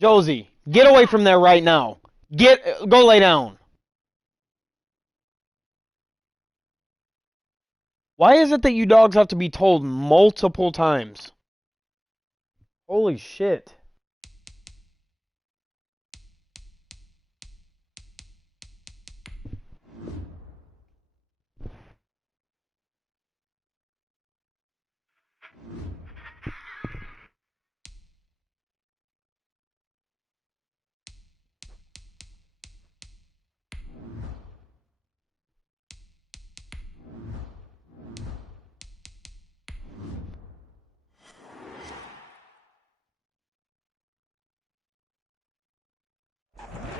Josie, get away from there right now. Go lay down. Why is it that you dogs have to be told multiple times? Holy shit.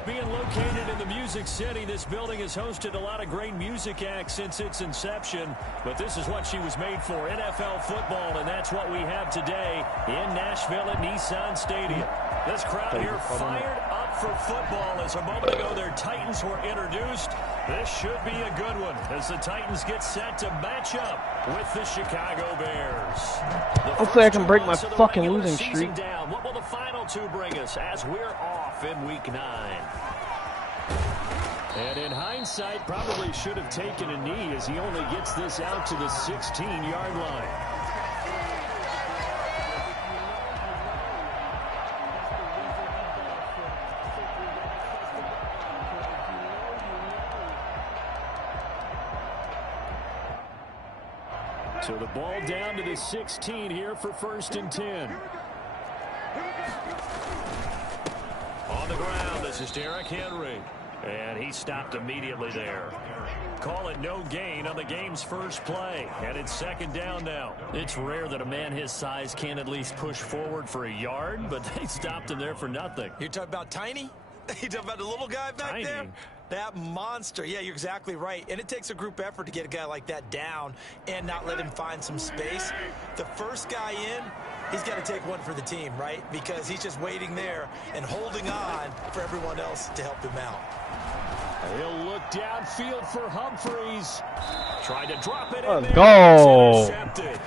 Being located in the Music City, this building has hosted a lot of great music acts since its inception. But this is what she was made for, NFL football, and that's what we have today in Nashville at Nissan Stadium. This crowd here fired up for football as a moment ago their Titans were introduced. This should be a good one as the Titans get set to match up with the Chicago Bears. Hopefully I can break my fucking losing streak. Down. What will the final two bring us as we're off in Week 9? And in hindsight, probably should have taken a knee as he only gets this out to the 16-yard line. So the ball down to the 16 here for 1st and 10. On the ground, this is Derrick Henry. And he stopped immediately there. Call it no gain on the game's first play. And it's 2nd down now. It's rare that a man his size can at least push forward for a yard, but they stopped him there for nothing. You're talking about Tiny? You talking about the little guy back there? That monster. Yeah, you're exactly right. And it takes a group effort to get a guy like that down and not let him find some space. The first guy in, he's got to take one for the team, right? Because he's just waiting there and holding on for everyone else to help him out. He'll look downfield for Humphreys. Tried to drop it in Let's there. go. It's intercepted.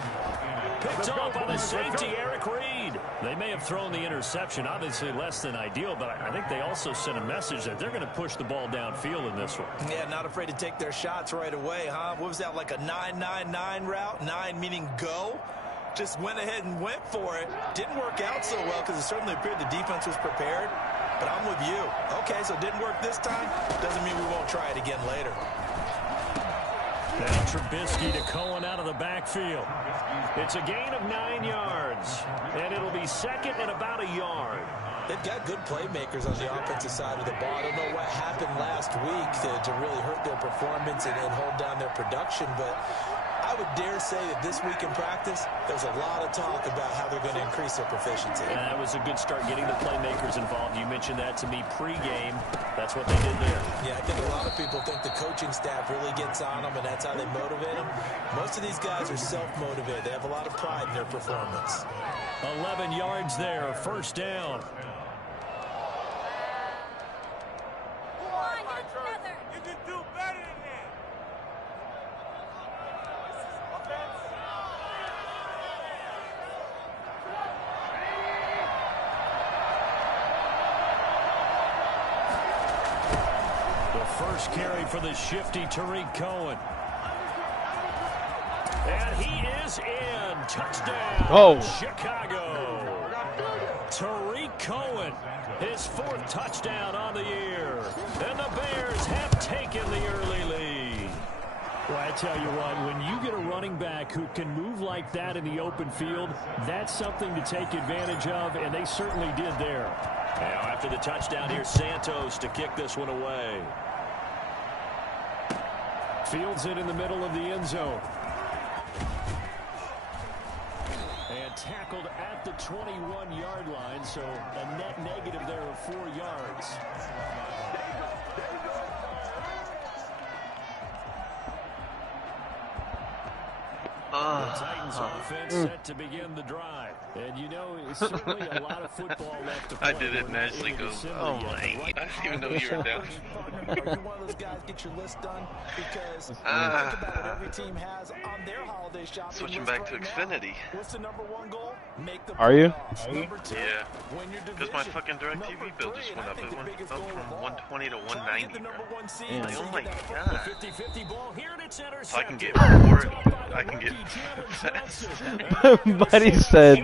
Picked up by the safety, Eric Reed. They may have thrown the interception, obviously less than ideal, but I think they also sent a message that they're going to push the ball downfield in this one. Yeah, not afraid to take their shots right away, huh? What was that, like a 9-9-9 route? 9 meaning go? Just went ahead and went for it. Didn't work out so well because it certainly appeared the defense was prepared. But I'm with you. Okay, so it didn't work this time. Doesn't mean we won't try it again later. Now Trubisky to Cohen out of the backfield. It's a gain of 9 yards. And it'll be 2nd and about a yard. They've got good playmakers on the offensive side of the ball. I don't know what happened last week to really hurt their performance and hold down their production, but I would dare say that this week in practice, there's a lot of talk about how they're going to increase their proficiency. And that was a good start getting the playmakers involved. You mentioned that to me pregame. That's what they did there. Yeah, I think a lot of people think the coaching staff really gets on them, and that's how they motivate them. Most of these guys are self-motivated. They have a lot of pride in their performance. 11 yards there, 1st down. You can do better than that. The first carry for the shifty Tariq Cohen. And he is in. Touchdown. Oh. Chicago. Tariq Cohen, his 4th touchdown on the year. And the Bears have taken the early lead. Well, I tell you what, when you get a running back who can move like that in the open field, that's something to take advantage of, and they certainly did there. Now, after the touchdown, here's Santos to kick this one away. Fields it in the middle of the end zone. And tackled at the 21-yard line, so a net negative there of 4 yards. Titans offense set to begin the drive. And you know, it's certainly a lot of football left to play. I did it and Ashley goes, oh my, I didn't even know you were down. Are you one of those guys get your list done? Because think about what every team has on their holiday shopping Switching list back to right Xfinity. now. What's the #1 goal? Make the Are you? playoffs. Number 2, Yeah. win your Because my division. fucking Number DirecTV bill 3, just and went I up. think It the went biggest up goal from of all, 120 to try to get 190. the #1 seed. Damn. So Oh you my get that god. 50-50 ball here, and it's intercepted. So I can get more. I can get Buddy said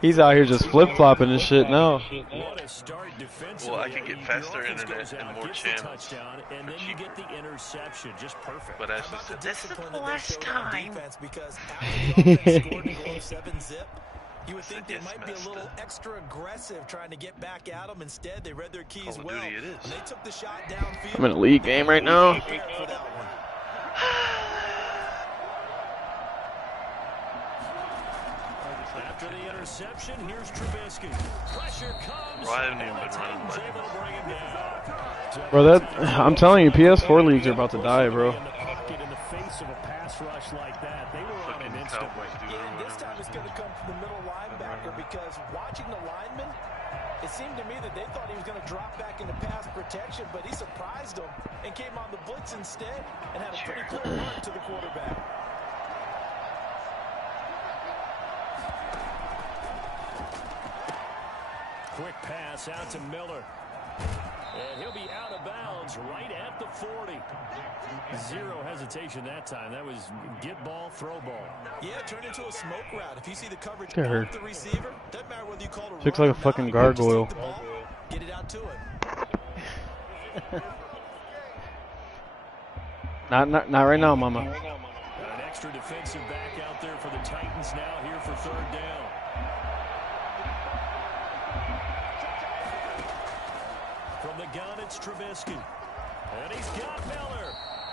he's out here just flip-flopping and shit now. What a start defensively. Well, I can get faster Your offense internet goes and out, more gets the channels touchdown, and then you get the interception. Just perfect. But Ashley said, this is the last time. Because after the offense scored and go 7-zip, you would think they might be a little extra aggressive trying to get back at them. Instead, they read their keys Call of well. Duty it is. And they took the shot downfield. I'm in a league game right now. For that one. After the interception, here's Trubisky. Pressure comes. Well, I haven't even been running, Titans but able to bring him down. Bro, I'm telling you, PS4 leagues are about to die, bro. In the pocket in the face of a pass rush like that, they were on fucking an instant. Cowboys do it or And this time whatever. it's going to come from the middle linebacker because watching the lineman, it seemed to me that they thought he was going to drop back into pass protection, but he surprised them and came on the blitz instead and had a pretty clear run to the quarterback. Quick pass out to Miller. And he'll be out of bounds right at the 40. Zero hesitation that time. That was get ball, throw ball. Yeah, turn into a smoke route. If you see the coverage Look at her. off the receiver, doesn't matter whether you call it a Looks run like a or fucking not, you just gargoyle. take the ball, get it out to him. Not right now, mama. An extra defensive back out there for the Titans now here for third down. From the gun, it's Trubisky. And he's got Miller.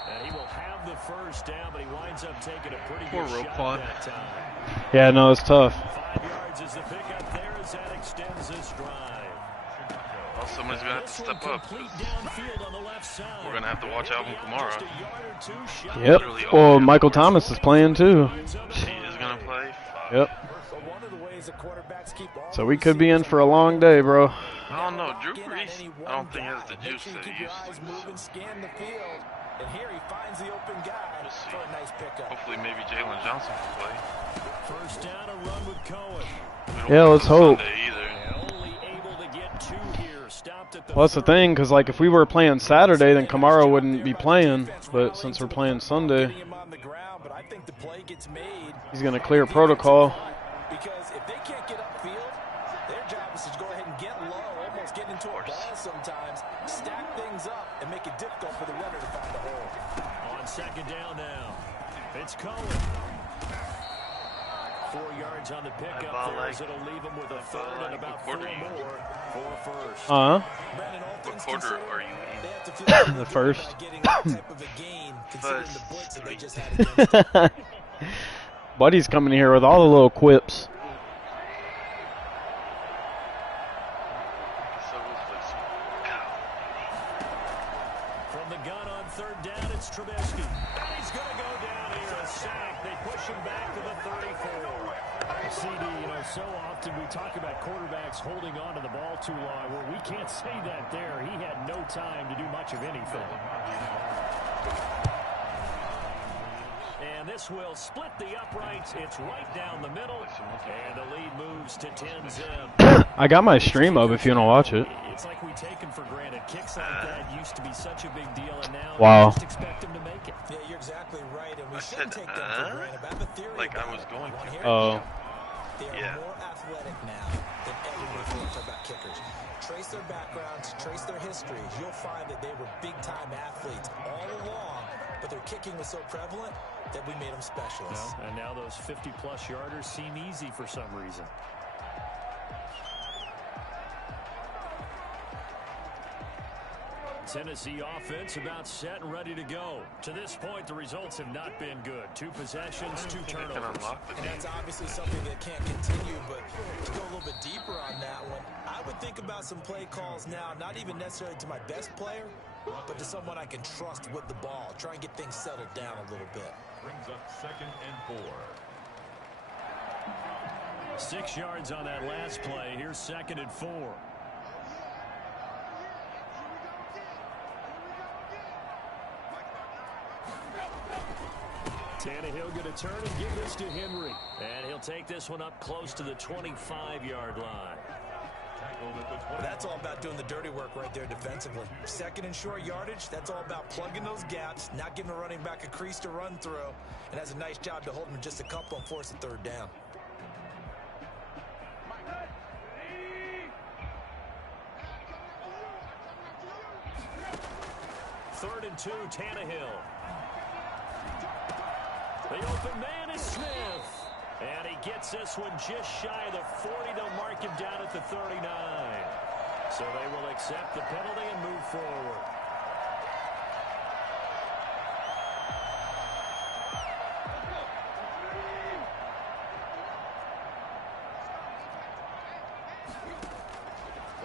And he will have the first down, but he winds up taking a pretty Poor good Roquan. shot that time. Yeah, no, it's tough. 5 yards is the pickup there as that extends this drive. Well, somebody's going to have to step up. Complete downfield on the left side. We're going to have to watch Alvin Kamara. Just a yard or two shy. Yep. Well, Michael Thomas is playing too. He is going to play. Yep. So one of the ways the quarterbacks keep all So we could be in for a long day, bro. I don't know. Drew Brees, I don't think has the juice that he used to. Moving, scan the field, and here he finds the open guy We'll see. for a nice pickup. Hopefully, maybe Jalen Johnson can play. First down, a run with Cohen. We don't Yeah, want let's him hope. Sunday either. Only able to get two here. Stopped at the Well, that's the thing, because like if we were playing Saturday, then Kamara wouldn't be playing. But since we're playing Sunday, Getting him on the ground, but I think the play gets made. he's gonna clear protocol. Because if they can't get upfield, their job is to go ahead and get low, almost get into a ball sometimes, stack things up, and make it difficult for the runner to find the hole. On second down now. It's Cohen. 4 yards on the pickup ball there like- as it'll leave him with a third and about What 4 quarter are you in? more for first. Brandon, all What things quarter considered, are you they in? have to feel good The about first. getting that type of a gain, considering the First blitz that they three. just had against them. Buddy's coming here with all the little quips. So we'll play some. From the gun on third down, it's Trubisky. And he's going to go down here, a sack. They push him back to the 34. CD, you know, so often we talk about quarterbacks holding on to the ball too long. Well, we can't say that there. He had no time to do much of anything. And this will split the uprights. It's right down the middle. And the lead moves to 10-zip. I got my stream up if you want to watch it. It's like we take him for granted. Kicks like that used to be such a big deal, and now Wow. we just expect him to make it. Yeah, you're exactly right, and we I shouldn't said, take them for granted. But I have a theory like I about was it. going Wanna to. hear it? Oh. They are Yeah. more athletic now than ever before. Talk about kickers. Trace their backgrounds, trace their histories. You'll find that they were big-time athletes all along, but their kicking was so prevalent that we made them specialists. And now those 50-plus yarders seem easy for some reason. Tennessee offense about set and ready to go. To this point, the results have not been good. 2 possessions, 2 Can turnovers. unlock the And game. that's obviously something that can't continue, but to go a little bit deeper on that one, I would think about some play calls now, not even necessarily to my best player, but to someone I can trust with the ball. Try and get things settled down a little bit. Brings up 2nd and 4. 6 yards on that last play. Here's 2nd and 4. Tannehill going to turn and give this to Henry. And he'll take this one up close to the 25-yard line. That's all about doing the dirty work right there defensively. 2nd and short yardage, that's all about plugging those gaps, not giving the running back a crease to run through, and has a nice job to hold him just a couple and force a 3rd down. Third and 2, Tannehill. The open man is Smith. And he gets this one just shy of the 40. They'll mark him down at the 39. So they will accept the penalty and move forward.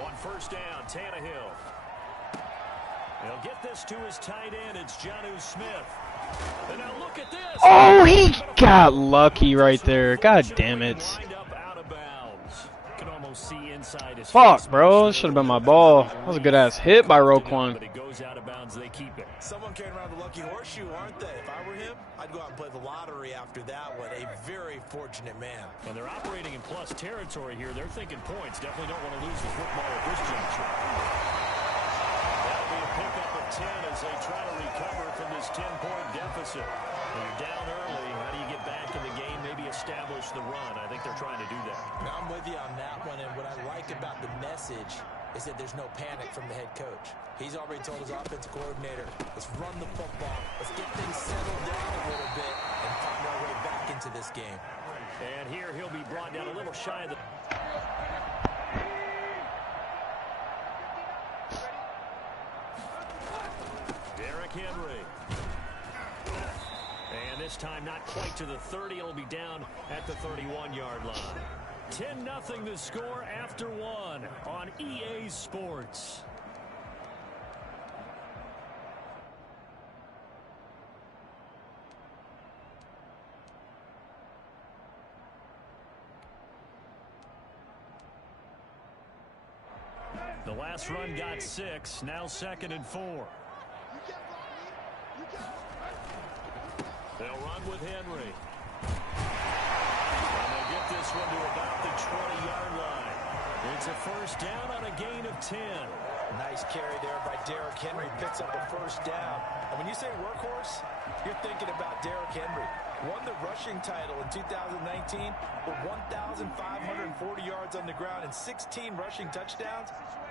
On 1st down, Tannehill. He'll get this to his tight end. It's Jonnu Smith. And now look at this. Oh, he got lucky right there. God damn it. Fuck, bro. This should have been my ball. That was a good-ass hit by Roquan. Someone carrying around the lucky horseshoe, aren't they? If I were him, I'd go out and play the lottery after that one. A very fortunate man. And they're operating in plus territory here. They're thinking points. Definitely don't want to lose the football at this juncture. That'll be a pickup of 10 as they try to recover from this 10-point deficit. When you're down early, how do you get back in the game, maybe establish the run? I think they're trying to do that. Now, I'm with you on that one, and what I like about the message is that there's no panic from the head coach. He's already told his offensive coordinator, let's run the football, let's get things settled down a little bit and find our way back into this game. And here he'll be brought down a little shy of the... Derrick Henry. And this time not quite to the 30. It'll be down at the 31-yard line. 10-0 the score after 1 on EA Sports. The last run got 6. Now 2nd and 4. They'll run with Henry. And they'll get this one to about the 20-yard line. It's a 1st down on a gain of 10. Nice carry there by Derrick Henry. Picks up a 1st down. And when you say workhorse, you're thinking about Derrick Henry. Won the rushing title in 2019 with 1,540 yards on the ground and 16 rushing touchdowns.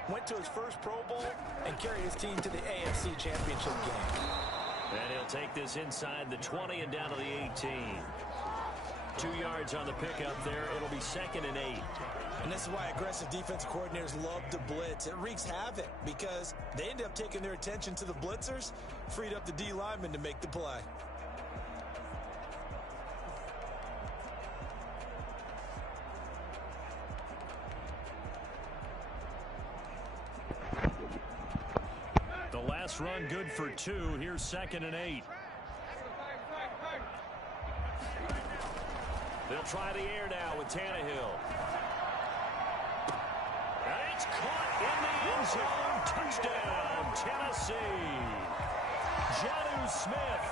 Went to his first Pro Bowl and carried his team to the AFC Championship game. And he'll take this inside the 20 and down to the 18. 2 yards on the pickup there. It'll be 2nd and 8. And this is why aggressive defensive coordinators love to blitz. It wreaks havoc because they end up taking their attention to the blitzers, freed up the D lineman to make the play. The last run good for 2. Here's 2nd and 8. They'll try the air now with Tannehill. And it's caught in the end zone. Touchdown, Tennessee. Jonnu Smith,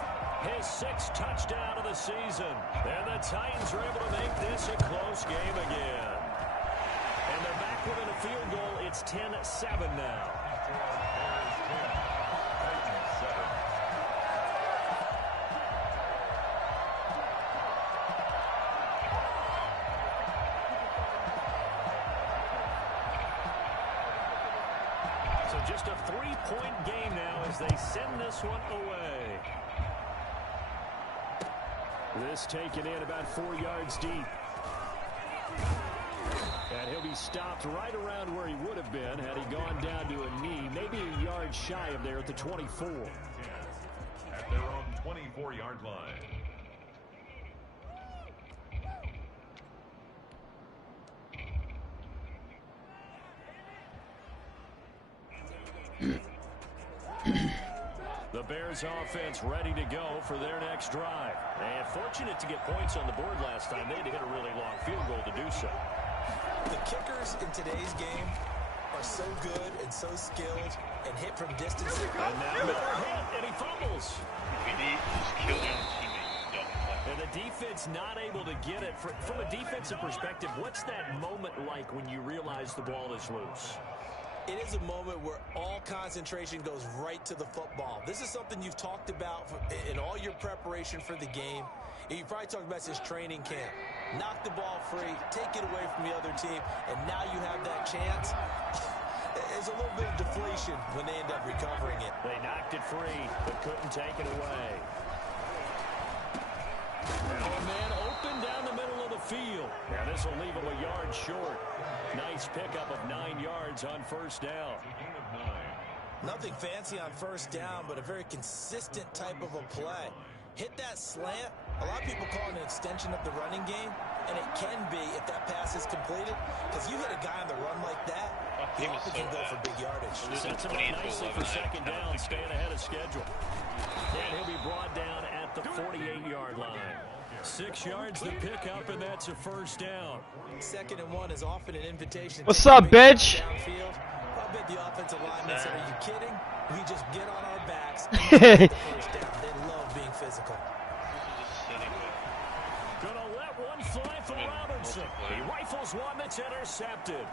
his 6th touchdown of the season. And the Titans are able to make this a close game again. And they're back within a field goal. It's 10-7 now. So just a 3-point game now as they send this one away. This taken in about 4 yards deep. And he'll be stopped right around where he would have been had he gone down to a knee, maybe a yard shy of there at the 24. At their own 24-yard line. The Bears offense ready to go for their next drive. And fortunate to get points on the board last time. They had to hit a really long field goal to do so. The kickers in today's game are so good and so skilled and hit from distance. And now Miller hit, and he fumbles. You need to just kill your own teammates. Don't play. And the defense not able to get it. From a defensive perspective, what's that moment like when you realize the ball is loose? It is a moment where all concentration goes right to the football. This is something you've talked about in all your preparation for the game. You probably talked about this training camp. Knock the ball free, take it away from the other team, and now you have that chance. There's a little bit of deflation when they end up recovering it. They knocked it free, but couldn't take it away. Now a man open down the middle of the field. Now this will leave him a yard short. Nice pickup of 9 yards on first down. Nothing fancy on first down, but a very consistent type of a play. Hit that slant. A lot of people call it an extension of the running game, and it can be if that pass is completed, because you hit a guy on the run like that, he often can go for big yardage. Sets him up nicely for second down, staying ahead of schedule. And he'll be brought down at the 48-yard line. 6 yards to pick up, and that's a first down. 2nd and 1 is often an invitation. What's up, bitch? Downfield. I bet the offensive lineman said, "Are you kidding? We just get on our backs and get the first down." They love being physical. Gonna let one fly from Robertson. He rifles one that's intercepted.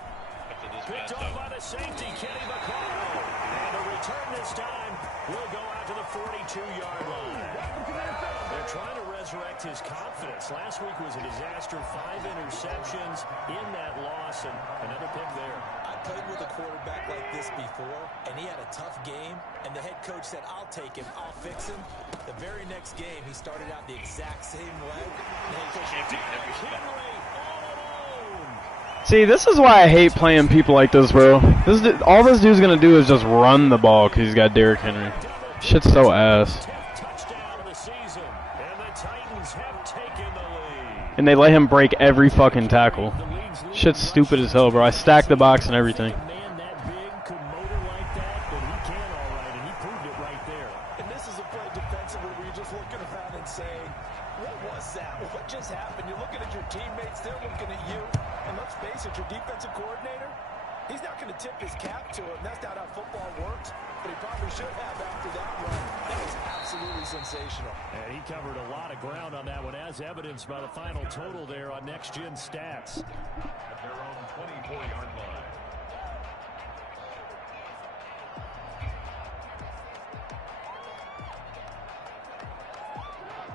Picked off by the safety, Kenny Vaccaro. And a return this time will go out to the 42-yard line. They're trying to resurrect his confidence. Last week was a disaster. 5 interceptions in that loss, and another pick there. I played with a quarterback like this before, and he had a tough game, and the head coach said, "I'll take him, I'll fix him." The very next game, he started out the exact same way. The head coach Henry all alone. See, this is why I hate playing people like this, bro. All this dude's gonna do is just run the ball because he's got Derrick Henry. Shit's so ass. Touchdown of the season, and the Titans have taken the lead. And they let him break every fucking tackle. Shit's stupid as hell, bro. I stacked the box and everything. A man that big could motor like that, but he can all right, and he proved it right there. And this is a play defensively where you're just looking around and saying, "What was that? What just happened?" You're looking at your teammates, they're looking at you. And let's face it, your defensive coordinator, he's not going to tip his cap to him. That's not how football works, but he probably should have after that run. That was absolutely sensational. And he covered a lot of ground on that one, as evidenced by the final total there on Next Gen Stats. At their own 24-yard line.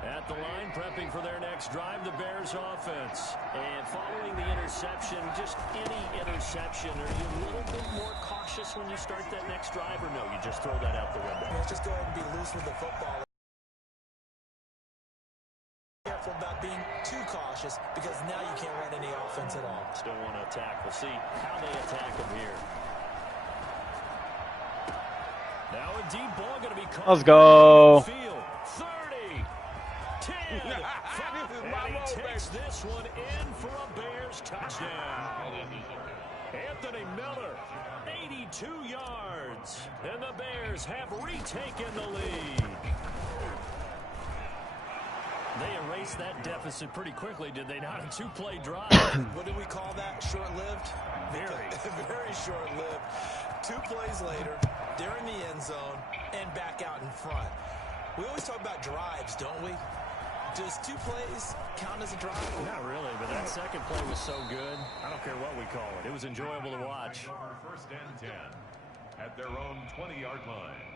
At the line, prepping for their next drive, the Bears offense. And following the interception, just any interception, are you a little bit more cautious when you start that next drive, or no, you just throw that out the window? Let's just go ahead and be loose with the football. Careful about being too cautious, because now you can't run any offense at all. Still want to attack. We'll see how they attack them here. Now a deep ball going to be caught. Let's go. Field. 30, 10, and he takes this one in for a Bears touchdown. Anthony Miller, 82 yards, and the Bears have retaken the lead. They erased that deficit pretty quickly, did they not? A 2-play drive. What do we call that? Short-lived? Very. Very short-lived. 2 plays later, they're in the end zone and back out in front. We always talk about drives, don't we? Does 2 plays count as a drive? Not really, but that second play was so good. I don't care what we call it. It was enjoyable to watch. First and 10 at their own 20-yard line.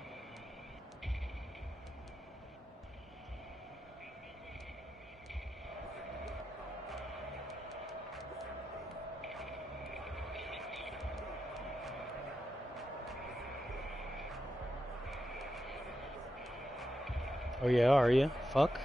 Oh yeah, are you? Fuck.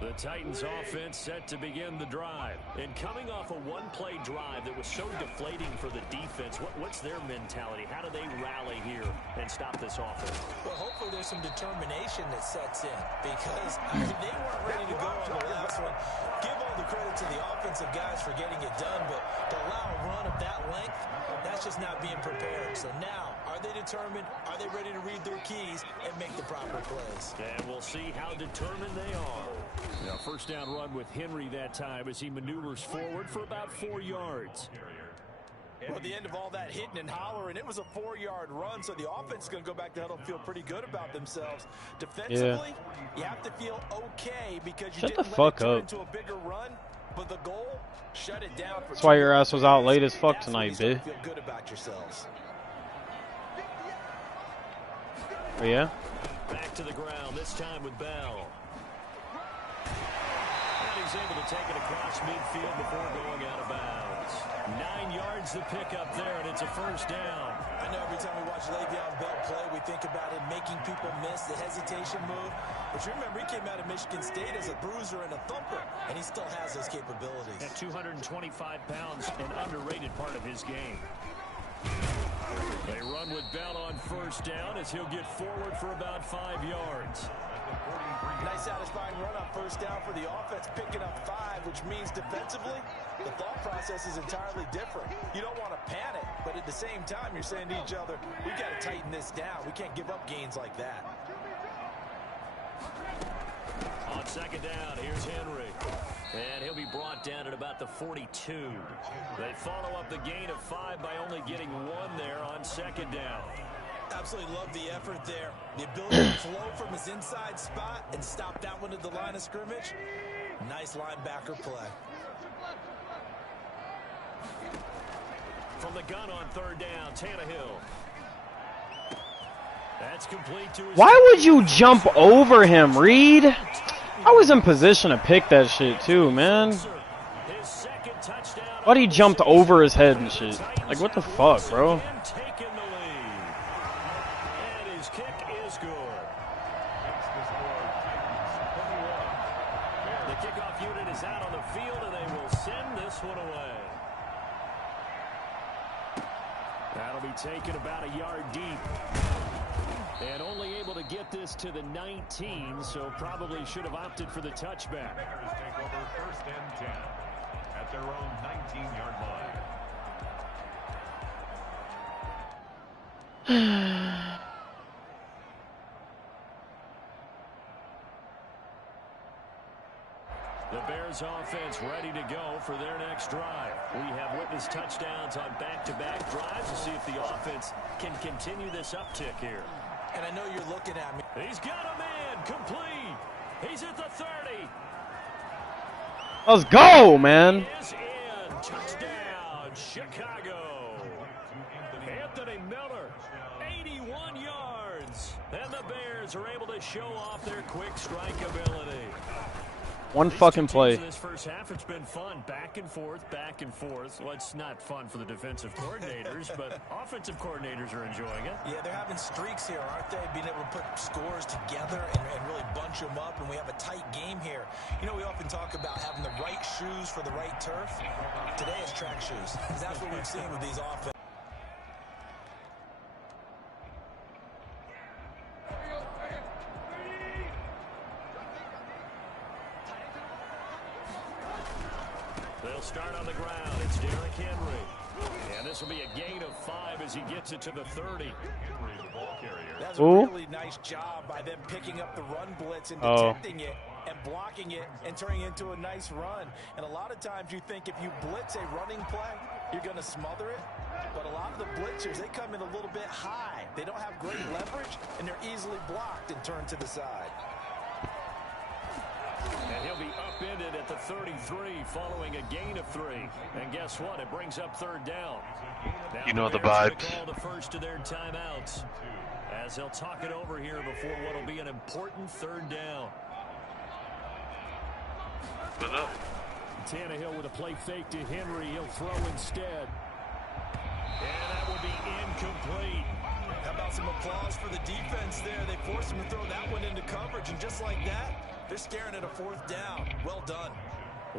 The Titans offense set to begin the drive. And coming off a 1-play drive that was so deflating for the defense, what's their mentality? How do they rally here and stop this offense? Well, hopefully there's some determination that sets in, because they weren't ready to go on the last one. Give all the credit to the offensive guys for getting it done, but to allow a run of that length, that's just not being prepared. So now, are they determined? Are they ready to read their keys and make the proper plays? And we'll see how determined they are. Now, first down run with Henry that time as he maneuvers forward for about 4 yards. Well, at the end of all that hitting and hollering, it was a 4-yard run, so the offense is going to go back to huddle and feel pretty good about themselves. Defensively, you have to feel okay because you didn't let it turn into a bigger run, but the goal, shut it down. That's why your ass was out late as fuck tonight, bitch. Feel good about yourselves. Oh, yeah? Back to the ground, this time with Bell. And he's able to take it across midfield before going out of bounds. 9 yards to pick up there, and it's a first down. I know every time we watch Le'Veon Bell play, we think about him making people miss the hesitation move. But you remember, he came out of Michigan State as a bruiser and a thumper, and he still has those capabilities. At 225 pounds, an underrated part of his game. They run with Bell on first down as he'll get forward for about 5 yards. Nice satisfying run on first down for the offense, picking up 5, which means defensively, the thought process is entirely different. You don't want to panic, but at the same time, you're saying to each other, we've got to tighten this down. We can't give up gains like that. On second down, here's Henry. And he'll be brought down at about the 42. They follow up the gain of 5 by only getting 1 there on second down. Absolutely love the effort there. The ability to flow from his inside spot and stop that one at the line of scrimmage. Nice linebacker play. From the gun on third down, Tannehill. That's complete to his... Why would you jump over him, Reed? I was in position to pick that shit too, man. Why he jumped over his head and shit? Like, what the fuck, bro? Taken about a yard deep. And only able to get this to the 19, so probably should have opted for the touchback. Bears take over first and 10 at their own 19-yard line. The Bears offense ready to go for their next drive. We have witnessed touchdowns on back-to-back drives to see if the offense can continue this uptick here. And I know you're looking at me. He's got a man complete. He's at the 30. Let's go, man. Is in. Touchdown, Chicago. Anthony Miller, 81 yards. And the Bears are able to show off their quick strike ability. One fucking play. This first half, it's been fun. Back and forth, back and forth. Well, it's not fun for the defensive coordinators, but offensive coordinators are enjoying it. Yeah, they're having streaks here, aren't they? Being able to put scores together and really bunch them up, and we have a tight game here. You know, we often talk about having the right shoes for the right turf. Today is track shoes. That's what we've seen with these offenses. Start on the ground. It's Derrick Henry. And this will be a gain of 5 as he gets it to the 30. That's a really nice job by them picking up the run blitz and detecting it and blocking it and turning it into a nice run. And a lot of times you think if you blitz a running play, you're going to smother it. But a lot of the blitzers, they come in a little bit high. They don't have great leverage, and they're easily blocked and turned to the side. And he'll be upended at the 33 following a gain of 3. And guess what? It brings up third down. Now you know the vibes. Call the first of their timeouts as they'll talk it over here before what will be an important third down. Put up. Tannehill with a play fake to Henry. He'll throw instead. And that will be incomplete. How about some applause for the defense there? They forced him to throw that one into coverage, and just like that, they're staring at a fourth down. Well done.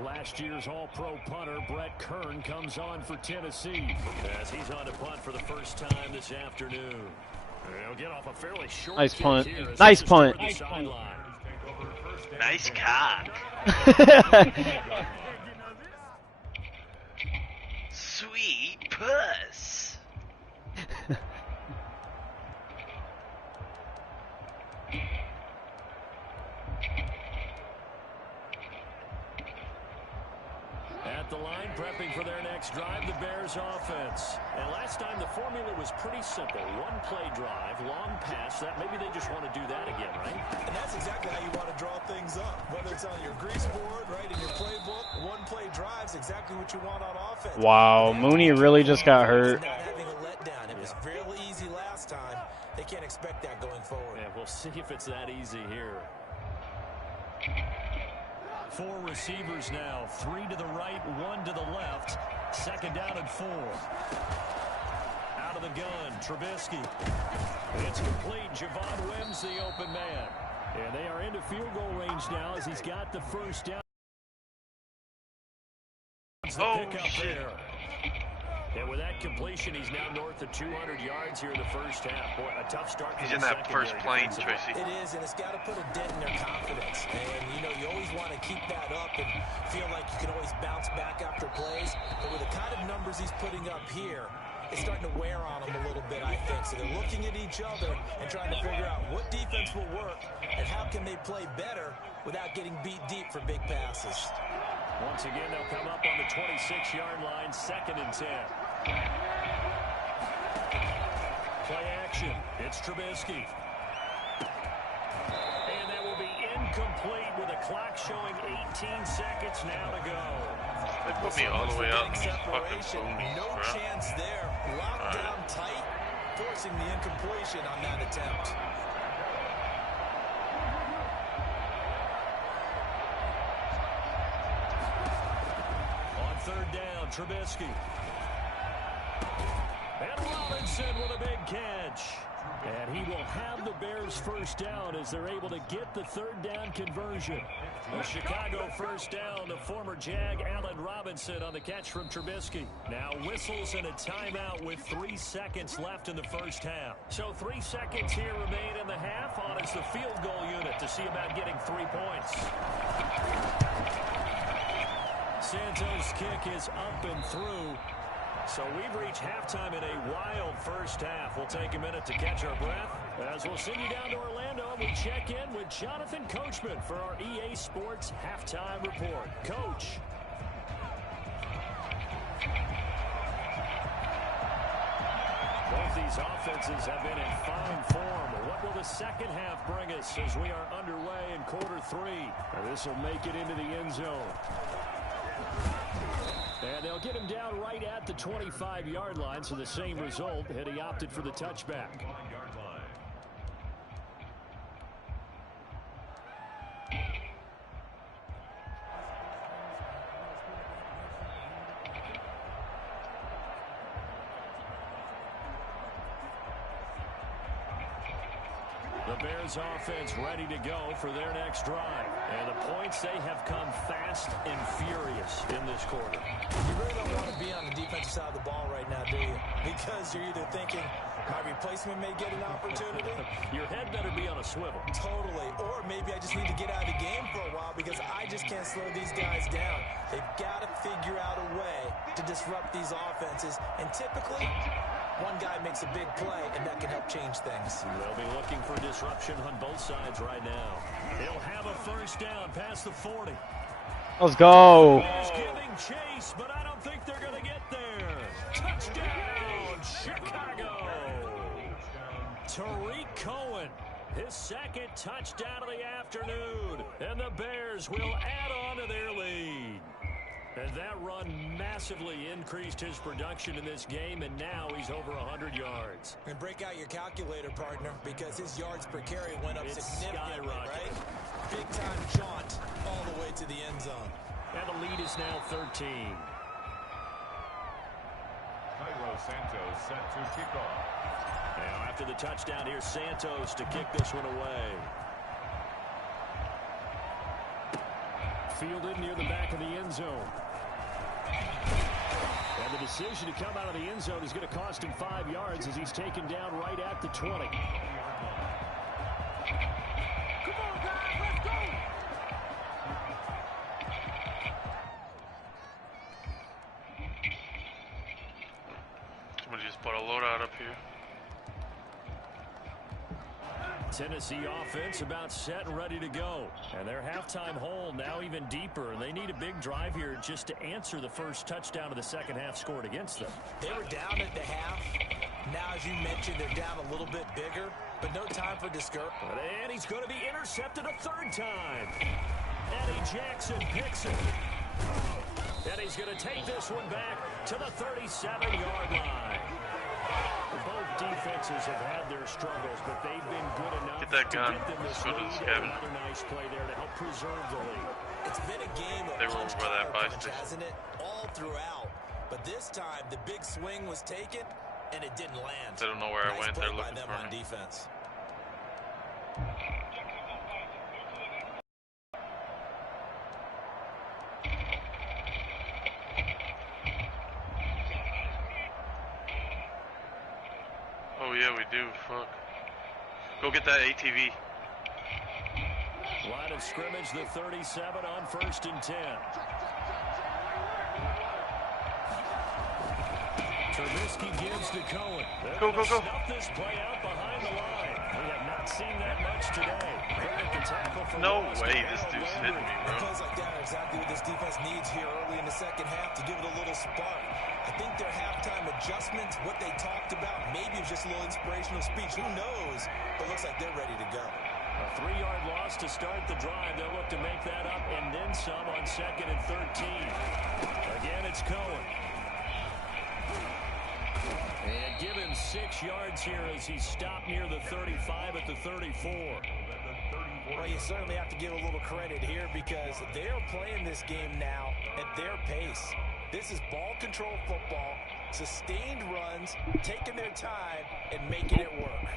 Last year's All-Pro punter Brett Kern comes on for Tennessee as he's on to punt for the first time this afternoon. He'll get off a fairly short nice punt. Nice punt. Nice cock. Sweet puss. the line, prepping for their next drive, the Bears offense. And last time the formula was pretty simple. One play drive, long pass. That maybe they just want to do that again, right? And that's exactly how you want to draw things up. Whether it's on your grease board, right, in your playbook, one play drive's exactly what you want on offense. Wow, Mooney really just got hurt. Not having a letdown. It was real easy last time. They can't expect that going forward. Yeah, we'll see if it's that easy here. 4 receivers now, 3 to the right, 1 to the left. Second down and 4. Out of the gun, Trubisky. It's complete. Javon Wims, the open man. And they are into field goal range now as he's got the first down. Oh, shit. There. And with that completion, he's now north of 200 yards here in the first half. Boy, a tough start. He's in that first plane, Tracy. It is, and it's got to put a dent in their confidence. And, you know, you always want to keep that up and feel like you can always bounce back after plays. But with the kind of numbers he's putting up here, it's starting to wear on them a little bit, I think. So they're looking at each other and trying to figure out what defense will work and how can they play better without getting beat deep for big passes. Once again, they'll come up on the 26-yard line, 2nd and 10. Play action. It's Trubisky. And that will be incomplete with a clock showing 18 seconds now to go. They put me all the way out in these fucking boonies, No bro. chance there. Locked down tight, forcing the incompletion on that attempt. On 3rd down, Trubisky. And Robinson with a big catch. And he will have the Bears first down as they're able to get the 3rd down conversion. A Chicago first down to former Jag Allen Robinson on the catch from Trubisky. Now whistles and a timeout with 3 seconds left in the first half. So 3 seconds here remain in the half on as the field goal unit to see about getting 3 points. Santos' kick is up and through. So we've reached halftime in a wild first half. We'll take a minute to catch our breath as we'll send you down to Orlando and we check in with Jonathan Coachman for our EA Sports Halftime Report. Coach. Both these offenses have been in fine form. What will the second half bring us as we are underway in quarter 3? This will make it into the end zone. And they'll get him down right at the 25-yard line, so the same result, and he opted for the touchback. The Bears offense ready to go for their next drive. And the points, they have come fast and furious in this quarter. You really don't want to be on the defensive side of the ball right now, do you? Because you're either thinking, my replacement may get an opportunity. Your head better be on a swivel. Totally. Or maybe I just need to get out of the game for a while because I just can't slow these guys down. They've got to figure out a way to disrupt these offenses. And typically, one guy makes a big play, and that can help change things. They'll be looking for disruption on both sides right now. He'll have a first down past the 40. Let's go. He's giving chase, but I don't think they're going to get there. Touchdown, Chicago. Tariq Cohen, his 2nd touchdown of the afternoon. And the Bears will add on to their lead. And that run massively increased his production in this game, and now he's over 100 yards. And break out your calculator, partner, because his yards per carry went up significantly, right? Big-time jaunt all the way to the end zone. And the lead is now 13. Cairo Santos set to kick off. Now after the touchdown, here's Santos to kick this one away. Fielded near the back of the end zone. And the decision to come out of the end zone is going to cost him 5 yards as he's taken down right at the 20. Come on, guys, let's go! Somebody just put a loadout up here. Tennessee offense about set and ready to go. And their halftime hole now even deeper. And they need a big drive here just to answer the first touchdown of the second half scored against them. They were down at the half. Now, as you mentioned, they're down a little bit bigger, but no time for discouragement. And he's going to be intercepted a third time. Eddie Jackson picks it. And he's going to take this one back to the 37-yard line. Both defenses have had their struggles, but they've been good enough Get that gun. to get them this Let's go to lead. this cabin. Another nice play there to help preserve the lead. It's been a game of They were punch over by that counter buy punch, station. hasn't it? All throughout. But this time, the big swing was taken, and it didn't land. They don't know where I went. Play They're by looking them for on me. defense. Oh yeah, we do. Fuck. Go get that ATV. Line of scrimmage, the 37 on 1st and 10. Trubisky gives to Cohen. Go, go, go. Snuff this play out behind the line. We have not seen that much today. The tackle for No loss. way, this dude's hitting me, bro. Plays like that are exactly what this defense needs here early in the second half to give it a little spark. I think their halftime adjustments, what they talked about, maybe it was just a little inspirational speech. Who knows? But looks like they're ready to go. A 3-yard loss to start the drive. They'll look to make that up and then some on 2nd and 13. Again, it's Cohen. And give him 6 yards here as he stopped near the 35 at the 34. Well, you certainly have to give a little credit here because they're playing this game now at their pace. This is ball control football, sustained runs, taking their time, and making it work.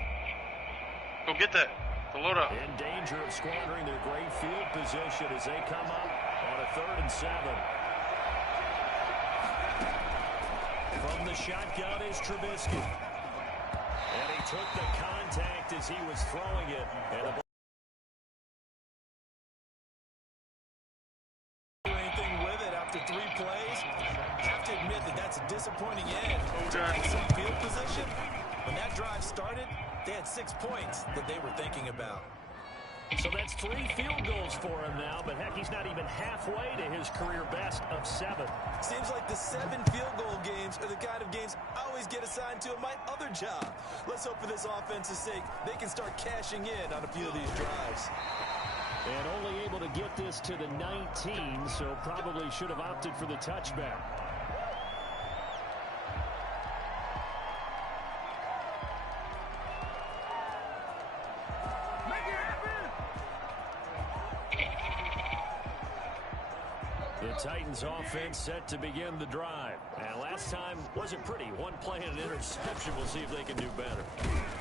Go get that. The load up. In danger of squandering their great field position as they come up on a 3rd and 7. From the shotgun is Trubisky. And he took the contact as he was throwing it. And Anything with it after 3 plays? Have to admit that that's a disappointing end. God. Some field position. When that drive started, they had 6 points that they were thinking about. so that's 3 field goals for him now, but heck, he's not even halfway to his career best of 7. Seems like the 7 field goal games are the kind of games I always get assigned to in my other job. Let's hope for this offense's sake they can start cashing in on a few of these drives. And only able to get this to the 19, so probably should have opted for the touchback. The Titans offense set to begin the drive. And last time wasn't pretty. 1 play and an interception. We'll see if they can do better.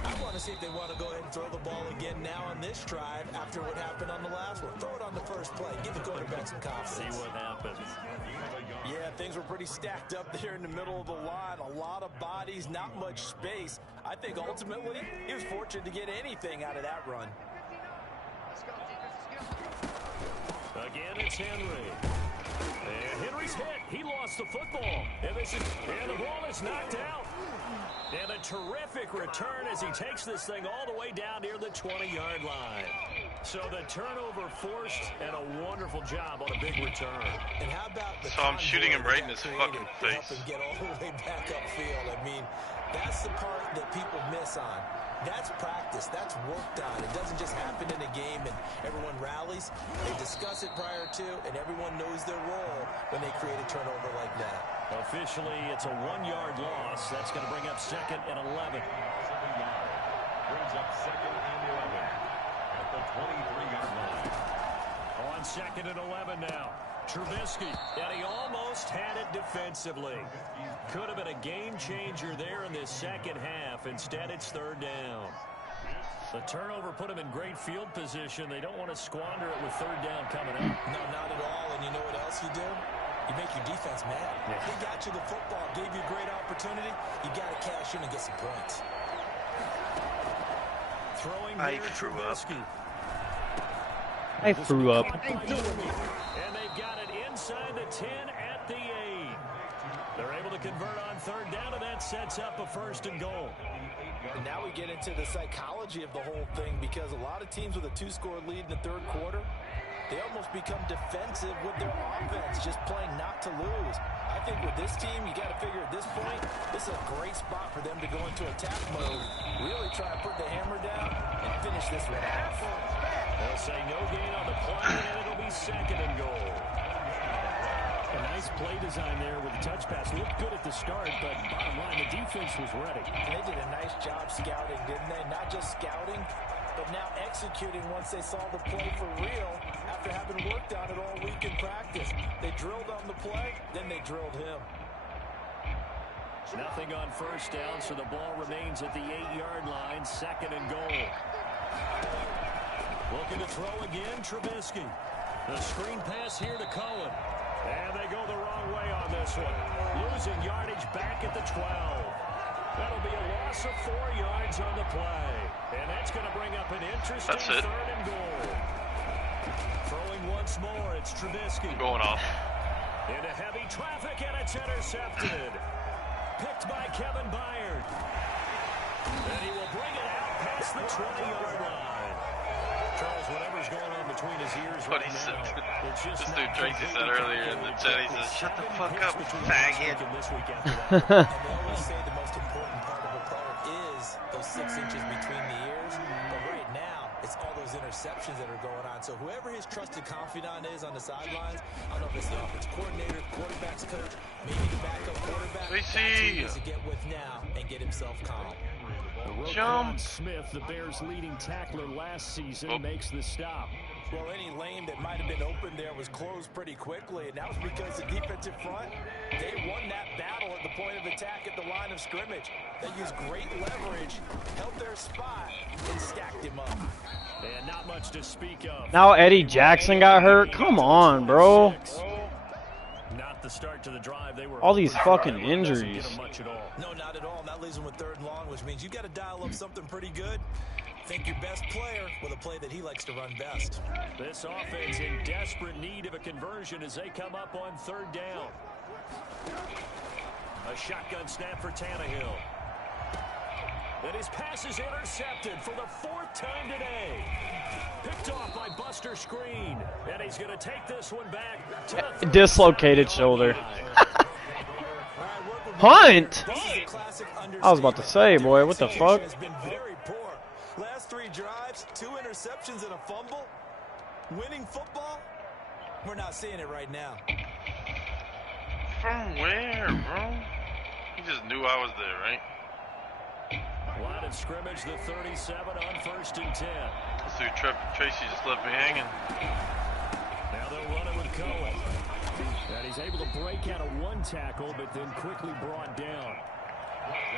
I want to see if they want to go ahead and throw the ball again now on this drive after what happened on the last one. Throw it on the first play. Give the quarterback some confidence. See what happens. Yeah, things were pretty stacked up there in the middle of the line. A lot of bodies, not much space. I think ultimately he was fortunate to get anything out of that run. Again, it's Henry. And Henry's hit. He lost the football. And the ball is knocked out. And a terrific return as he takes this thing all the way down near the 20-yard line. So the turnover forced and a wonderful job on a big return. And how about the So I'm shooting him right in his created fucking to help face. him get all the way back upfield. I mean, that's the part that people miss on. That's practice. That's worked on. It doesn't just happen in a game and everyone rallies. They discuss it prior to, and everyone knows their role when they create a turnover like that. Officially, it's a 1-yard loss. That's going to bring up 2nd and 11. Brings up 2nd and 11 at the 23-yard line. On 2nd and 11 now. Trubisky, and he almost had it defensively. Could have been a game changer there in this second half. Instead, it's 3rd down. The turnover put him in great field position. They don't want to squander it with 3rd down coming up. No, not at all. And you know what else you do? You make your defense mad. Yeah. They got you the football, gave you a great opportunity. You got to cash in and get some points. Throwing I here, threw up. Trubisky. I threw up. And they've got it inside the 10 at the 8. They're able to convert on 3rd down, and that sets up a 1st and goal. And now we get into the psychology of the whole thing, because a lot of teams with a 2-score lead in the third quarter, they almost become defensive with their offense, just playing not to lose. I think with this team, you got to figure at this point, this is a great spot for them to go into attack mode, really try to put the hammer down and finish this one off. They'll say no gain on the play, and it'll be 2nd and goal. A nice play design there with the touch pass. Looked good at the start, but bottom line, the defense was ready. And they did a nice job scouting, didn't they? Not just scouting, but now executing once they saw the play for real after having worked on it all week in practice. They drilled on the play, then they drilled him. Nothing on first down, so the ball remains at the 8-yard line, 2nd and goal. Looking to throw again, Trubisky. The screen pass here to Cohen. And they go the wrong way on this one. Losing yardage back at the 12. That'll be a loss of 4 yards on the play. And that's going to bring up an interesting 3rd and goal. Throwing once more, it's Trubisky. Going off. Into heavy traffic, and it's intercepted. Picked by Kevin Byard. And he will bring it out past the 20-yard line. Charles, whatever's going on between his ears right now, it's just this dude Tracy said earlier in the chat, he says, "Shut the fuck up, faggot." And they always say the most important part of a player is those 6 inches between the ears. But right now, it's all those interceptions that are going on. So whoever his trusted confidant is on the sidelines, I don't know if it's the offensive coordinator, quarterback's coach, maybe the backup quarterback. That's who he needs to get with now and get himself calm. Jump. Smith, the Bears' leading tackler last season, makes the stop. Well, any lane that might have been open there was closed pretty quickly, and that was because the defensive front, they won that battle at the point of attack at the line of scrimmage. They used great leverage, held their spot, and stacked him up. And not much to speak of. Now Eddie Jackson got hurt? Come on, bro. Not the start to the drive. They were all these fucking injuries. No, not at all. And that leaves them with 3rd and long, which means you got to dial up something pretty good. Think your best player with a play that he likes to run best. This offense in desperate need of a conversion as they come up on 3rd down. A shotgun snap for Tannehill. And his pass is intercepted for the 4th time today. Picked off by Buster Screen. And he's going to take this one back to the dislocated shoulder. Hunt! I was about to say, boy, what the fuck? Last 3 drives, 2 interceptions and a fumble. Winning football? We're not seeing it right now. From where, bro? He just knew I was there, right? Line of scrimmage, the 37 on 1st and 10. This dude Tracy just left me hanging. Now they'll run it with Cohen. And he's able to break out of 1 tackle, but then quickly brought down.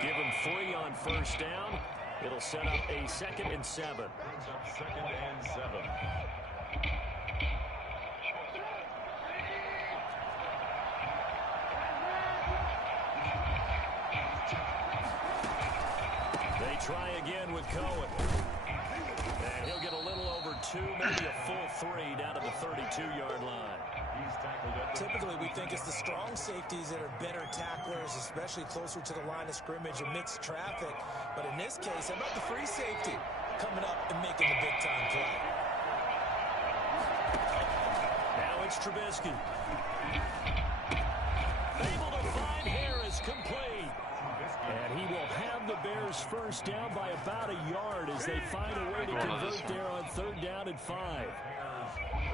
Give him 3 on 1st down. It'll set up a 2nd and 7. Brings up 2nd and 7. They try again with Cohen. And he'll get a little over 2, maybe a full 3 down to the 32-yard line. Typically, we think it's the strong safeties that are better tacklers, especially closer to the line of scrimmage amidst traffic. But in this case, how about the free safety coming up and making the big-time play? Now it's Trubisky. Able to find Harris, complete. And he will have the Bears 1st down by about a yard as they find a way to convert there on 3rd down and 5.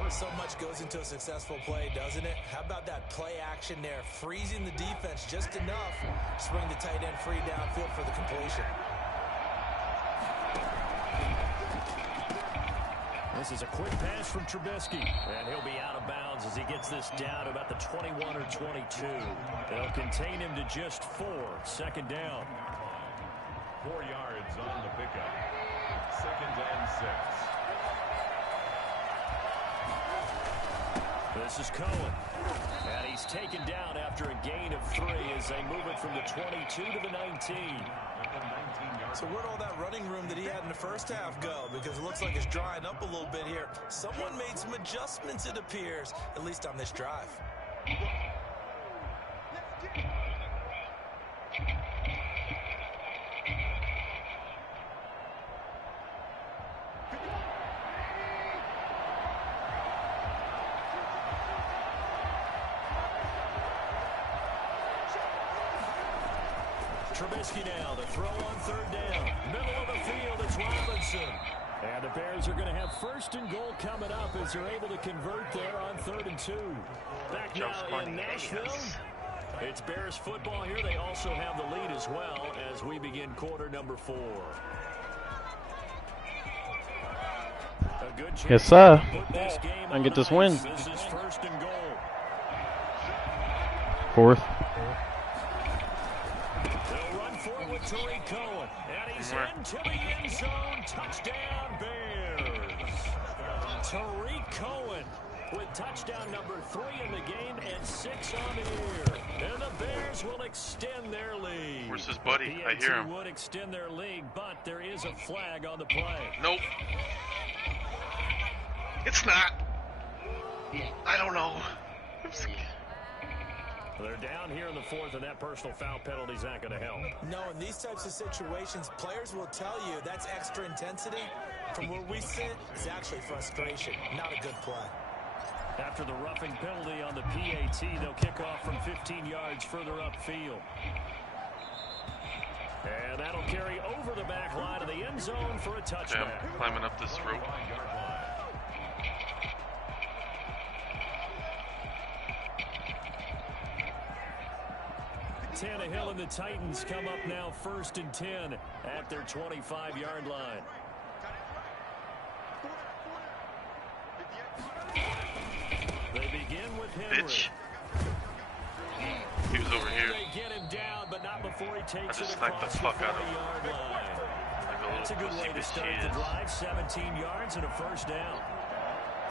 So much goes into a successful play, doesn't it? How about that play action there, freezing the defense just enough to bring the tight end free downfield for the completion. This is a quick pass from Trubisky, and he'll be out of bounds as he gets this down to about the 21 or 22. They'll contain him to just 4, 2nd down. 4 yards on the pickup. 2nd and 6. This is Cohen, and he's taken down after a gain of 3 as they move it from the 22 to the 19. So where'd all that running room that he had in the first half go? Because it looks like it's drying up a little bit here. Someone made some adjustments, it appears, at least on this drive. Trubisky now to throw on third down. Middle of the field, it's Robinson. And the Bears are going to have first and goal coming up as they're able to convert there on 3rd and 2. Back now in Nashville. It's Bears football here. They also have the lead as well as we begin quarter number 4. A good chance Yes, sir. to put this game I can get on this win. ice. This is 1st and goal. 4th. They'll run forward with Tariq Cohen. And he's into the end zone. Touchdown, Bears. Tariq Cohen with touchdown number 3 in the game and 6 on the year. And the Bears will extend their lead. Where's his buddy? I hear him. Would extend their lead, but there is a flag on the play. Nope. It's not. I don't know. They're down here in the 4th, and that personal foul penalty is not going to help. No, in these types of situations, players will tell you that's extra intensity. From where we sit, it's actually frustration, not a good play. After the roughing penalty on the PAT, they'll kick off from 15 yards further upfield. And that'll carry over the back line of the end zone for a touchdown. Damn, climbing up this rope. Tannehill and the Titans come up now 1st and 10 at their 25-yard line. They begin with Henry. Bitch. He was over here. They get him down, but not before he takes I just it sniped the across fuck the out of him. 40-yard line. Like a That's a little good pussy way to bitch start he the is. drive. 17 yards and a first down.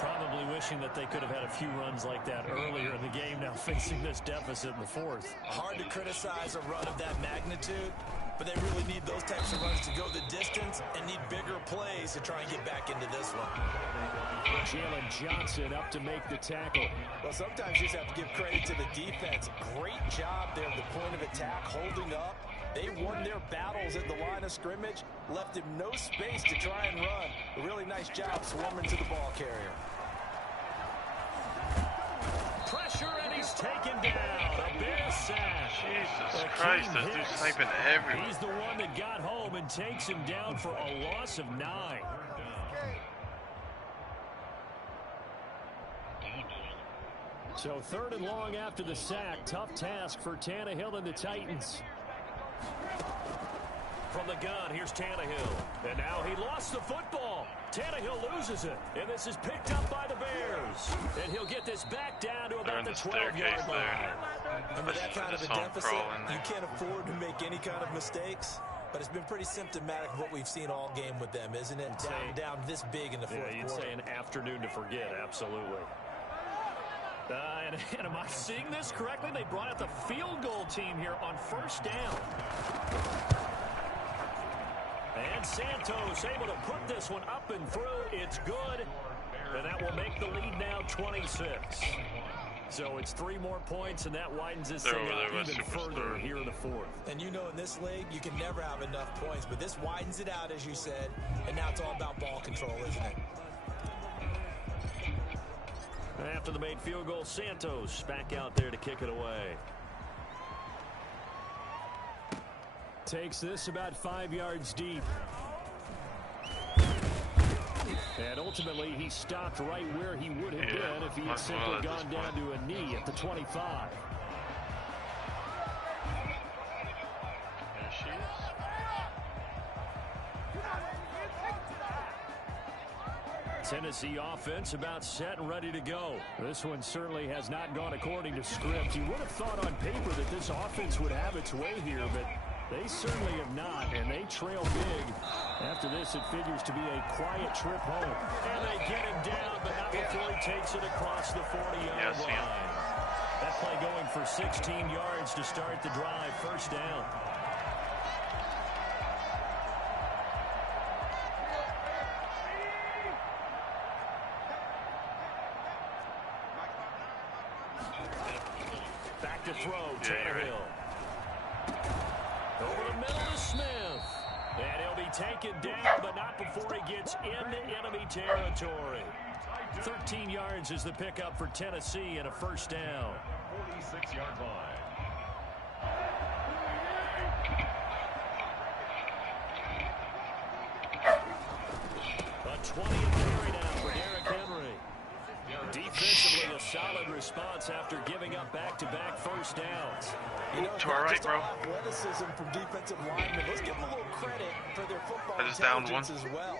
Probably wishing that they could have had a few runs like that earlier in the game, now facing this deficit in the 4th. Hard to criticize a run of that magnitude, but they really need those types of runs to go the distance and need bigger plays to try and get back into this one. Jalen Johnson up to make the tackle. Well, sometimes you just have to give credit to the defense. Great job there at the point of attack, holding up. They won their battles at the line of scrimmage, left him no space to try and run. A really nice job swarming to the ball carrier. Pressure, and he's taken down. A Bear sack. Jesus Christ, this dude's sniping everywhere. He's the one that got home and takes him down for a loss of 9. So 3rd and long after the sack. Tough task for Tannehill and the Titans. From the gun, here's Tannehill. And now he lost the football. Tannehill loses it. And this is picked up by the Bears. And he'll get this back down to about the 12-yard line. And with that kind of a deficit, you can't afford to make any kind of mistakes. But it's been pretty symptomatic of what we've seen all game with them, isn't it? Down this big in the 4th quarter. You'd say an afternoon to forget, absolutely. And am I seeing this correctly? They brought out the field goal team here on 1st down. And Santos able to put this one up and through. It's good. And that will make the lead now 26. So it's 3 more points, and that widens this thing out even further here in the 4th. And you know in this league, you can never have enough points. But this widens it out, as you said. And now it's all about ball control, isn't it? After the made field goal, Santos back out there to kick it away. Takes this about 5 yards deep. And ultimately, he stopped right where he would have been if he had simply gone down to a knee at the 25. There she is. Tennessee offense about set and ready to go. This one certainly has not gone according to script. You would have thought on paper that this offense would have its way here, but they certainly have not, and they trail big. After this, it figures to be a quiet trip home. And they get him down, but not before he takes it across the 40-yard line. That play going for 16 yards to start the drive. 1st down. Back to throw, Tannehill. Over the middle to Smith. And he'll be taken down, but not before he gets into enemy territory. 13 yards is the pickup for Tennessee and a 1st down. 46-yard line. 20th carry now for Derrick Henry. Defensively, a solid response after giving up back-to-back first downs. You know, To our right, just bro. athleticism from defensive linemen. Let's give them a little credit for their football I just downed intelligence as well.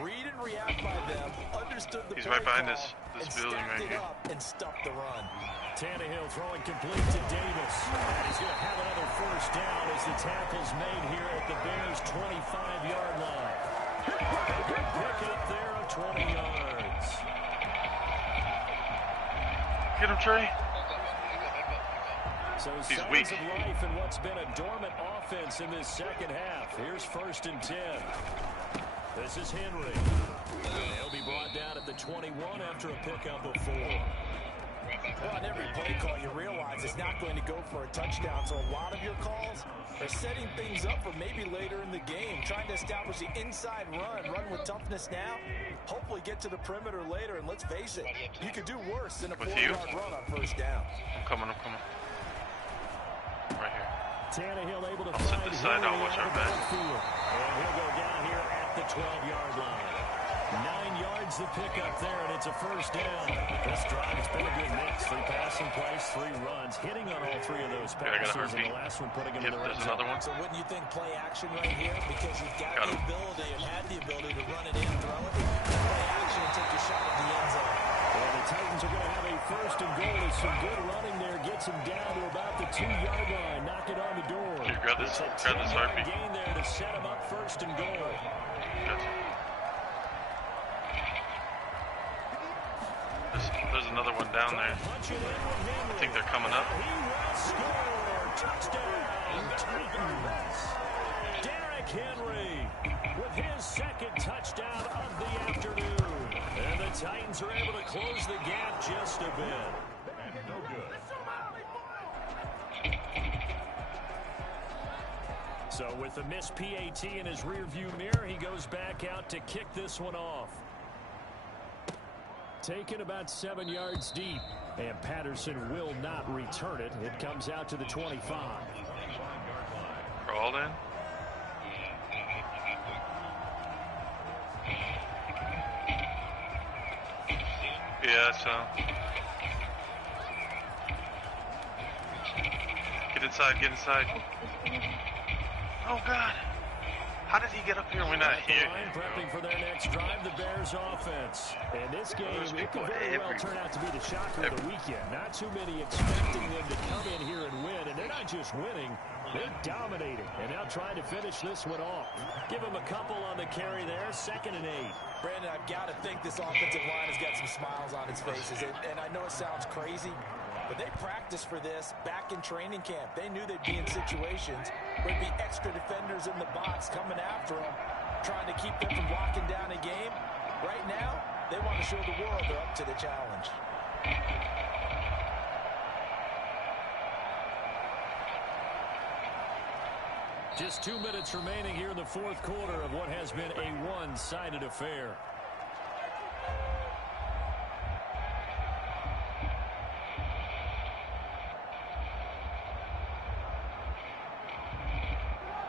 Read and react by them, understood the He's play right behind call, this and building stacked right it here. up and stuffed the run. Tannehill throwing complete to Davis. And he's going to have another first down as the tackle's made here at the Bears' 25-yard line. Good pick up there of 20 yards. Get him, Trey. So He's signs weak. of life in what's been a dormant offense in this second half. Here's 1st and 10. This is Henry. He'll be brought down at the 21 after a pickup of 4. Well, on every play call, you realize it's not going to go for a touchdown. So a lot of your calls are setting things up for maybe later in the game, trying to establish the inside run with toughness now, hopefully get to the perimeter later. And let's face it, you could do worse than a With 4-yard run on first down. I'm coming. Right here. Tannehill able to I'll sit find this side, I'll Henry watch out our of the back. backfield. And he'll go down here at the 12-yard line. 9 yards the pickup there, and it's a first down. This drive has been a good mix. 3 passing plays, 3 runs, hitting on all 3 of those Yeah, I got a passes, and the heartbeat. last one putting him Yep, in the red there's zone. another one. So wouldn't you think play action right here? Because you've got Got the him. ability and had the ability to run it in, throw it. Play action and take a shot at the end zone. And the Titans are going to have a first and goal. As some good running there gets him down to about the 2-yard line. Knock it on the door. Here, grab this It's a 10-yard heartbeat. gain there to set him up first and goal. Gotcha. There's another one down there. Punch it in with Henry. I think they're coming up. He will score. Touchdown, Titans. Derrick Henry with his 2nd touchdown of the afternoon. And the Titans are able to close the gap just a bit. No good. So with the missed PAT in his rearview mirror, he goes back out to kick this one off. Taken about 7 yards deep, and Patterson will not return it. It comes out to the 25. Crawled in. Yeah, so. Get inside. Oh, God. How did he get up here? We're not here. Line prepping for their next drive, the Bears offense. And this game, Those it could people very well everywhere. turn out to be the shocker of the weekend. Not too many expecting them to come in here and win. And they're not just winning, they're dominating. And now trying to finish this one off. Give them a couple on the carry there, 2nd and 8. Brandon, I've got to think this offensive line has got some smiles on its faces. And I know it sounds crazy, but they practiced for this back in training camp. They knew they'd be in situations where there'd be extra defenders in the box coming after them, trying to keep them from locking down a game. Right now, they want to show the world they're up to the challenge. Just 2 minutes remaining here in the 4th quarter of what has been a one-sided affair.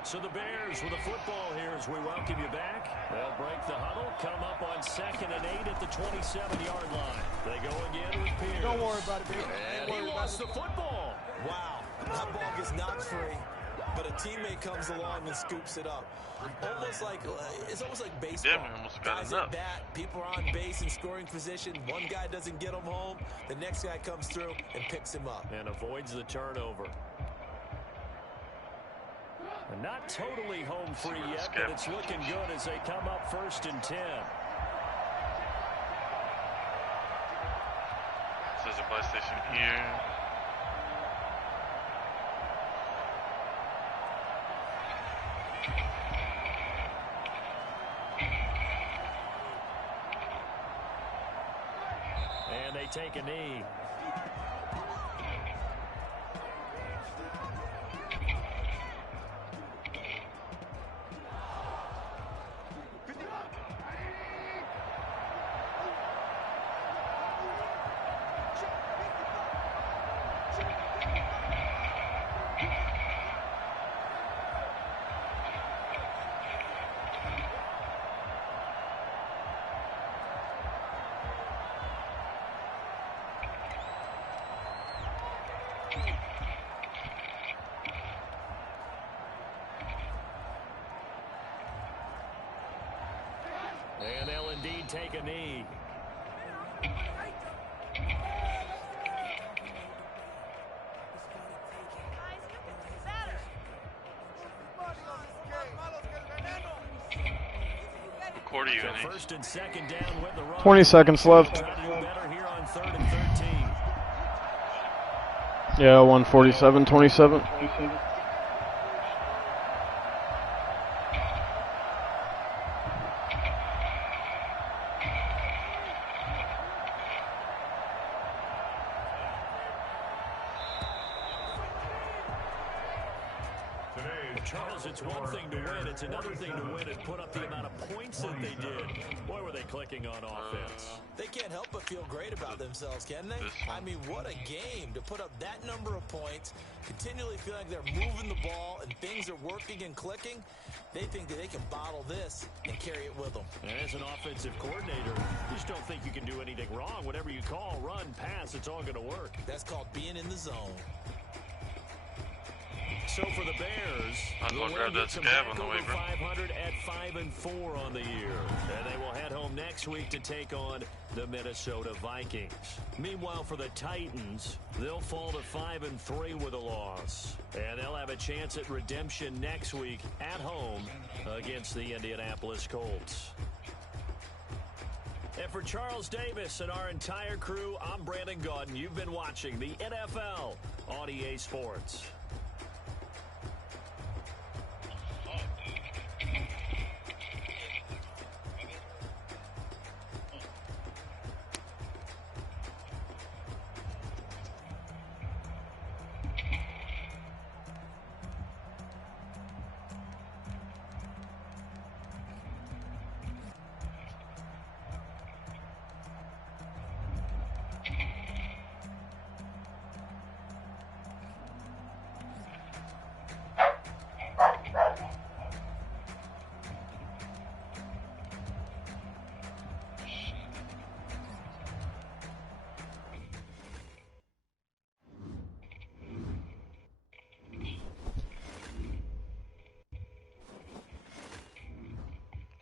So the Bears with the football here as we welcome you back. They'll break the huddle, come up on 2nd and 8 at the 27-yard line. They go again with Pierce. Don't worry about it, baby. And he lost the football. Wow, that ball gets knocked free, but a teammate comes along and scoops it up. Almost like it's almost like baseball. Yeah, we almost got Guys enough. at bat, people are on base in scoring position. One guy doesn't get him home, the next guy comes through and picks him up. And avoids the turnover. And not totally home free yet, but it's looking good as they come up 1st and 10. There's a buy station here. And they take a knee. And they'll indeed take a knee. What quarter are you in? First and second down with the run. 20 seconds left. Try to do better here on 3rd and 13. Yeah, 147, 27. Charles, it's one thing to win. It's another thing to win and put up the amount of points that they did. Boy, were they clicking on offense. They can't help but feel great about themselves, can they? I mean, what a game to put up that number of points, continually feel like they're moving the ball and things are working and clicking. They think that they can bottle this and carry it with them. And as an offensive coordinator, you just don't think you can do anything wrong. Whatever you call, run, pass, it's all going to work. That's called being in the zone. So for the Bears, I'd well grab that scab on the way, bro. 500 at 5-4 on the year. And they will head home next week to take on the Minnesota Vikings. Meanwhile, for the Titans, they'll fall to 5-3 with a loss. And they'll have a chance at redemption next week at home against the Indianapolis Colts. And for Charles Davis and our entire crew, I'm Brandon Gaudin. You've been watching the NFL on EA Sports.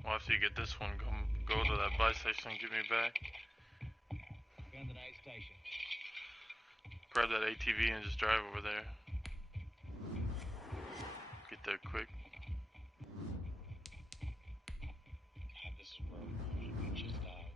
Well, after you get this one, go to that buy station and give me back. Grab that ATV and just drive over there. Get there quick. This is where we just died.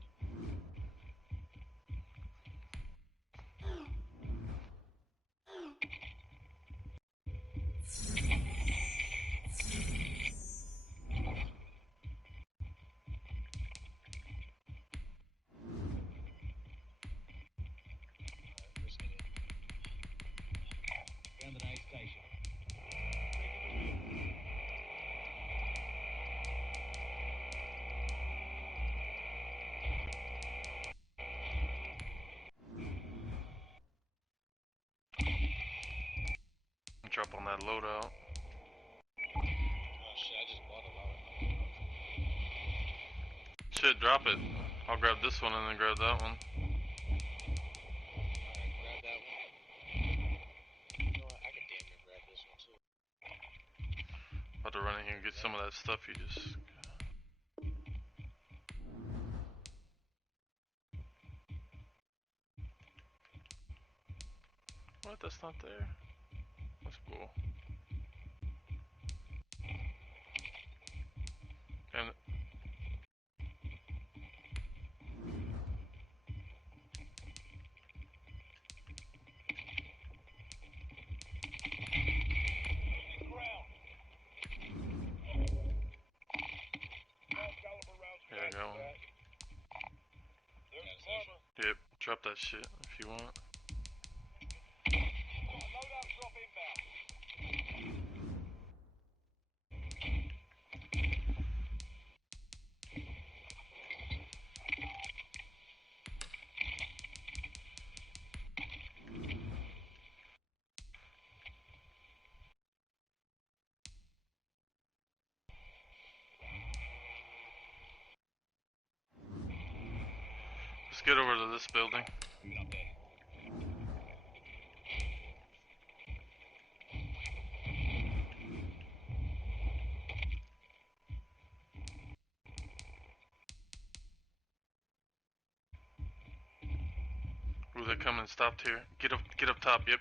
Drop on that loadout. Oh shit, I just bought a lot. Shit, drop it. I'll grab this one and then grab that one. Alright, grab that one. You know what, I can damn near grab this one too. About to run in here and get some of that stuff you just... What? That's not there? That's cool. And there you go. Yep, drop that shit if you want. Let's get over to this building. Ooh, they're coming. Stopped here. Get up top. Yep.